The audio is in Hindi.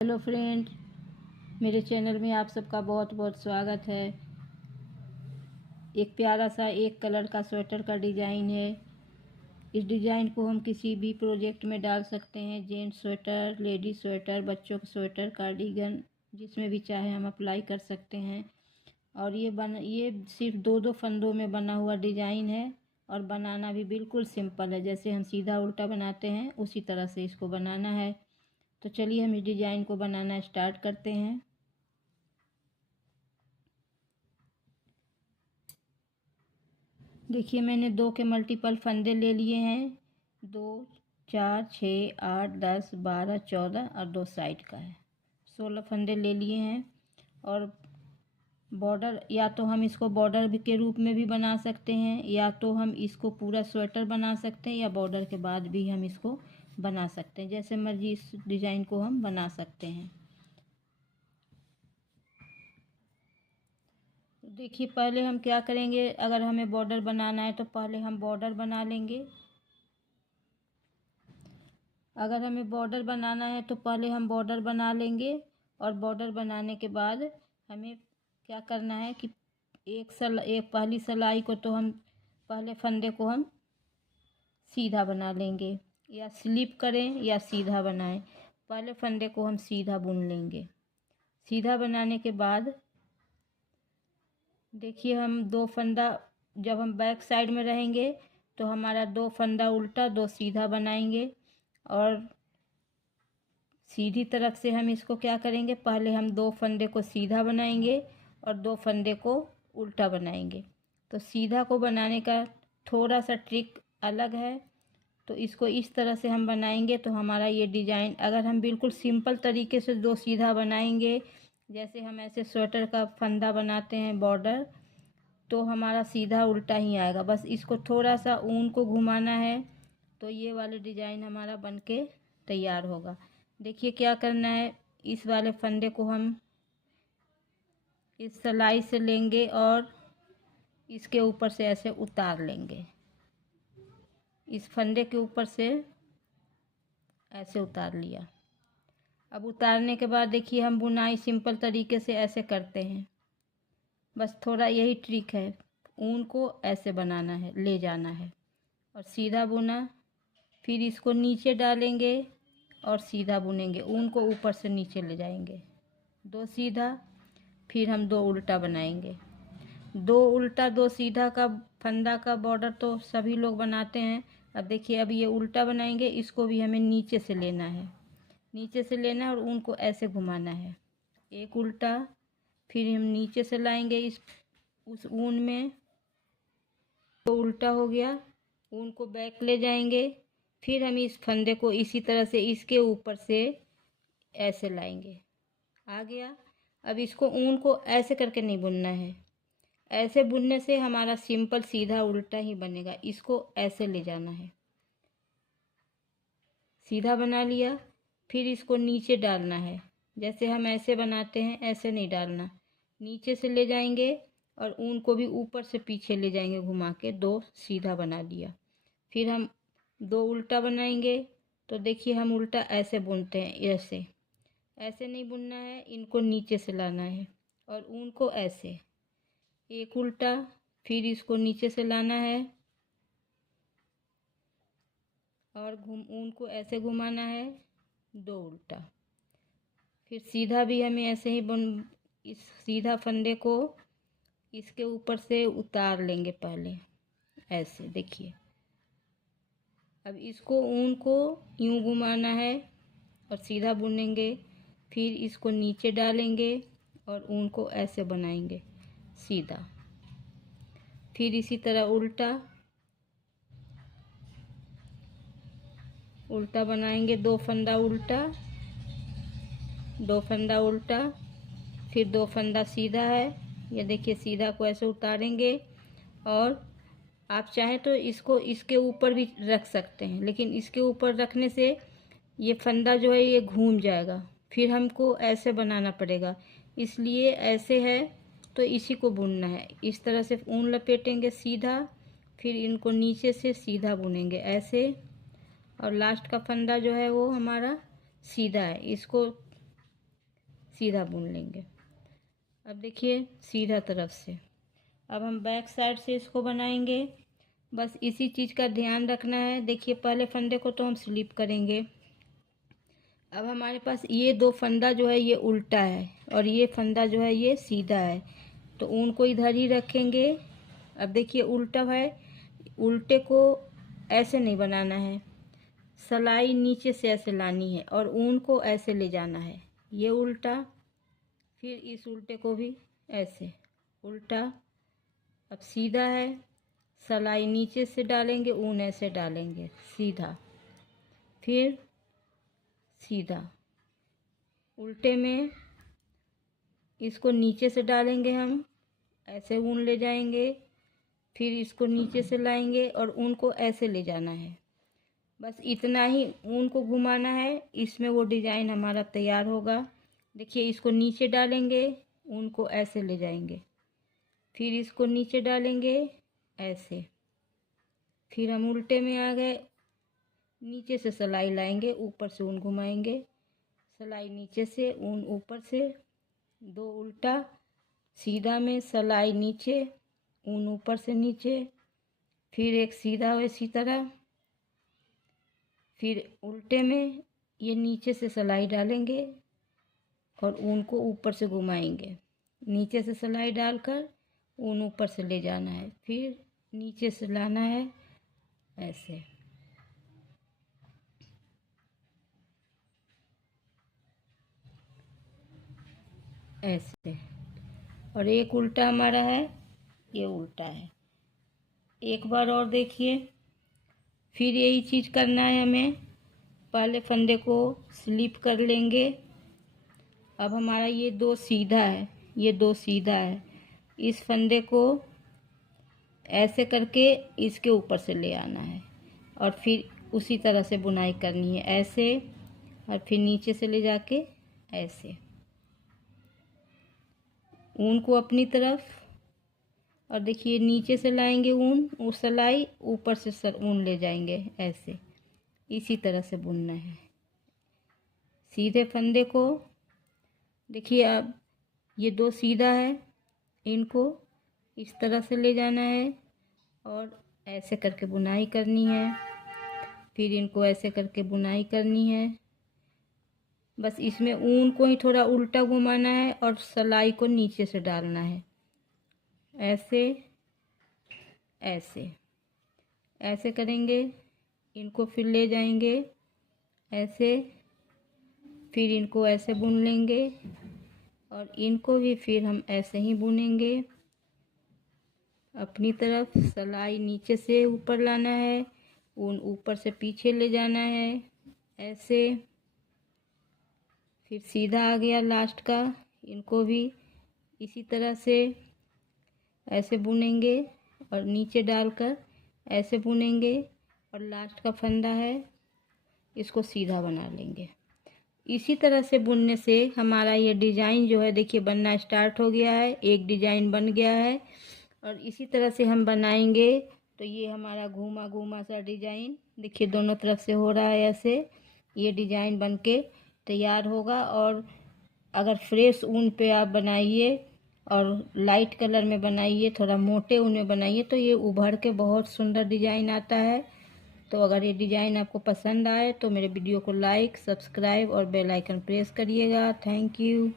हेलो फ्रेंड, मेरे चैनल में आप सबका बहुत बहुत स्वागत है। एक प्यारा सा एक कलर का स्वेटर का डिज़ाइन है। इस डिज़ाइन को हम किसी भी प्रोजेक्ट में डाल सकते हैं। जेंट्स स्वेटर, लेडीज स्वेटर, बच्चों का स्वेटर, कार्डिगन, जिसमें भी चाहे हम अप्लाई कर सकते हैं। और ये सिर्फ दो दो फंदों में बना हुआ डिज़ाइन है और बनाना भी बिल्कुल सिंपल है। जैसे हम सीधा उल्टा बनाते हैं उसी तरह से इसको बनाना है। तो चलिए हम इस डिज़ाइन को बनाना स्टार्ट करते हैं। देखिए, मैंने 2 के मल्टीपल फंदे ले लिए हैं। 2, 4, 6, 8, 10, 12, 14 और 2 साइड का है। 16 फंदे ले लिए हैं। और बॉर्डर, या तो हम इसको बॉर्डर के रूप में भी बना सकते हैं, या तो हम इसको पूरा स्वेटर बना सकते हैं, या बॉर्डर के बाद भी हम इसको बना सकते हैं। जैसे मर्जी इस डिज़ाइन को हम बना सकते हैं। देखिए, पहले हम क्या करेंगे, अगर हमें बॉर्डर बनाना है तो पहले हम बॉर्डर बना लेंगे। अगर हमें बॉर्डर बनाना है तो पहले हम बॉर्डर बना लेंगे। और बॉर्डर बनाने के बाद हमें क्या करना है कि एक पहली सिलाई को तो हम पहले फंदे को हम सीधा बना लेंगे, या स्लिप करें या सीधा बनाएं। पहले फंदे को हम सीधा बुन लेंगे। सीधा बनाने के बाद देखिए, हम 2 फंदा, जब हम बैक साइड में रहेंगे तो हमारा 2 फंदा उल्टा 2 सीधा बनाएंगे। और सीधी तरफ से हम इसको क्या करेंगे, पहले हम 2 फंदे को सीधा बनाएंगे और 2 फंदे को उल्टा बनाएंगे। तो सीधा को बनाने का थोड़ा सा ट्रिक अलग है। तो इसको इस तरह से हम बनाएंगे तो हमारा ये डिज़ाइन, अगर हम बिल्कुल सिंपल तरीके से 2 सीधा बनाएंगे, जैसे हम ऐसे स्वेटर का फंदा बनाते हैं बॉर्डर, तो हमारा सीधा उल्टा ही आएगा। बस इसको थोड़ा सा ऊन को घुमाना है तो ये वाले डिज़ाइन हमारा बनके तैयार होगा। देखिए क्या करना है, इस वाले फंदे को हम इस सिलाई से लेंगे और इसके ऊपर से ऐसे उतार लेंगे। इस फंदे के ऊपर से ऐसे उतार लिया। अब उतारने के बाद देखिए, हम बुनाई सिंपल तरीके से ऐसे करते हैं। बस थोड़ा यही ट्रिक है, ऊन को ऐसे बनाना है, ले जाना है और सीधा बुना। फिर इसको नीचे डालेंगे और सीधा बुनेंगे, ऊन को ऊपर से नीचे ले जाएंगे। 2 सीधा, फिर हम 2 उल्टा बनाएंगे। 2 उल्टा 2 सीधा का फंदा का बॉर्डर तो सभी लोग बनाते हैं। अब देखिए, अब ये उल्टा बनाएंगे, इसको भी हमें नीचे से लेना है। नीचे से लेना है और ऊन को ऐसे घुमाना है। एक उल्टा, फिर हम नीचे से लाएंगे उस ऊन में, तो उल्टा हो गया। ऊन को बैक ले जाएंगे। फिर हम इस फंदे को इसी तरह से इसके ऊपर से ऐसे लाएंगे। आ गया। अब इसको ऊन को ऐसे करके नहीं बुनना है। ऐसे बुनने से हमारा सिंपल सीधा उल्टा ही बनेगा। इसको ऐसे ले जाना है। सीधा बना लिया, फिर इसको नीचे डालना है। जैसे हम ऐसे बनाते हैं ऐसे नहीं डालना, नीचे से ले जाएंगे और ऊन को भी ऊपर से पीछे ले जाएंगे घुमा के। 2 सीधा बना लिया। फिर हम 2 उल्टा बनाएंगे। तो देखिए, हम उल्टा ऐसे बुनते हैं, ऐसे ऐसे नहीं बुनना है, इनको नीचे से लाना है और ऊन को ऐसे। एक उल्टा, फिर इसको नीचे से लाना है और ऊन को ऐसे घुमाना है। 2 उल्टा, फिर सीधा भी हमें ऐसे ही इस सीधा फंदे को इसके ऊपर से उतार लेंगे पहले, ऐसे देखिए। अब इसको ऊन को यूं घुमाना है और सीधा बुनेंगे। फिर इसको नीचे डालेंगे और ऊन को ऐसे बनाएंगे सीधा। फिर इसी तरह उल्टा उल्टा बनाएंगे। 2 फंदा उल्टा, 2 फंदा उल्टा, फिर 2 फंदा सीधा है। ये देखिए, सीधा को ऐसे उतारेंगे और आप चाहें तो इसको इसके ऊपर भी रख सकते हैं, लेकिन इसके ऊपर रखने से ये फंदा जो है ये घूम जाएगा, फिर हमको ऐसे बनाना पड़ेगा। इसलिए ऐसे है तो इसी को बुनना है। इस तरह से ऊन लपेटेंगे सीधा, फिर इनको नीचे से सीधा बुनेंगे ऐसे। और लास्ट का फंदा जो है वो हमारा सीधा है, इसको सीधा बुन लेंगे। अब देखिए सीधा तरफ से। अब हम बैक साइड से इसको बनाएंगे। बस इसी चीज़ का ध्यान रखना है। देखिए पहले फंदे को तो हम स्लिप करेंगे। अब हमारे पास ये दो फंदा जो है ये उल्टा है और ये फंदा जो है ये सीधा है, तो ऊन को इधर ही रखेंगे। अब देखिए उल्टा है, उल्टे को ऐसे नहीं बनाना है, सलाई नीचे से ऐसे लानी है और ऊन को ऐसे ले जाना है। ये उल्टा, फिर इस उल्टे को भी ऐसे उल्टा। अब सीधा है, सलाई नीचे से डालेंगे, ऊन ऐसे डालेंगे, सीधा, फिर सीधा। उल्टे में इसको नीचे से डालेंगे, हम ऐसे ऊन ले जाएंगे, फिर इसको नीचे से लाएंगे और ऊन को ऐसे ले जाना है। बस इतना ही ऊन को घुमाना है, इसमें वो डिज़ाइन हमारा तैयार होगा। देखिए इसको नीचे डालेंगे, ऊन को ऐसे ले जाएंगे, फिर इसको नीचे डालेंगे ऐसे, फिर हम उल्टे में आ गए, नीचे से सलाई लाएंगे, ऊपर से ऊन घुमाएंगे, सलाई नीचे से ऊन ऊपर से, दो उल्टा, सीधा में सलाई नीचे, ऊन ऊपर से नीचे, फिर एक सीधा इसी तरह, फिर उल्टे में ये नीचे से सलाई डालेंगे और ऊन को ऊपर से घुमाएंगे, नीचे से सलाई डालकर ऊन ऊपर से ले जाना है, फिर नीचे से लाना है ऐसे। ऐसे, और एक उल्टा हमारा है, ये उल्टा है। एक बार और देखिए, फिर यही चीज़ करना है हमें। पहले फंदे को स्लिप कर लेंगे। अब हमारा ये दो सीधा है, ये दो सीधा है, इस फंदे को ऐसे करके इसके ऊपर से ले आना है और फिर उसी तरह से बुनाई करनी है ऐसे, और फिर नीचे से ले जाके ऐसे ऊन को अपनी तरफ, और देखिए नीचे से लाएंगे ऊन, वो सलाई ऊपर से ऊन ले जाएंगे ऐसे। इसी तरह से बुनना है सीधे फंदे को। देखिए अब ये दो सीधा है, इनको इस तरह से ले जाना है और ऐसे करके बुनाई करनी है, फिर इनको ऐसे करके बुनाई करनी है। बस इसमें ऊन को ही थोड़ा उल्टा घुमाना है और सलाई को नीचे से डालना है ऐसे ऐसे। ऐसे करेंगे, इनको फिर ले जाएंगे ऐसे, फिर इनको ऐसे बुन लेंगे और इनको भी फिर हम ऐसे ही बुनेंगे। अपनी तरफ सलाई नीचे से ऊपर लाना है, ऊन ऊपर से पीछे ले जाना है ऐसे, फिर सीधा आ गया लास्ट का। इनको भी इसी तरह से ऐसे बुनेंगे और नीचे डालकर ऐसे बुनेंगे, और लास्ट का फंदा है इसको सीधा बना लेंगे। इसी तरह से बुनने से हमारा ये डिज़ाइन जो है देखिए बनना स्टार्ट हो गया है, एक डिज़ाइन बन गया है। और इसी तरह से हम बनाएंगे तो ये हमारा घूमा घूमा सा डिज़ाइन देखिए दोनों तरफ से हो रहा है ऐसे, ये डिज़ाइन बनके तैयार होगा। और अगर फ्रेश ऊन पे आप बनाइए और लाइट कलर में बनाइए, थोड़ा मोटे ऊन में बनाइए, तो ये उभर के बहुत सुंदर डिज़ाइन आता है। तो अगर ये डिज़ाइन आपको पसंद आए तो मेरे वीडियो को लाइक, सब्सक्राइब और बेल आइकन प्रेस करिएगा। Thank you.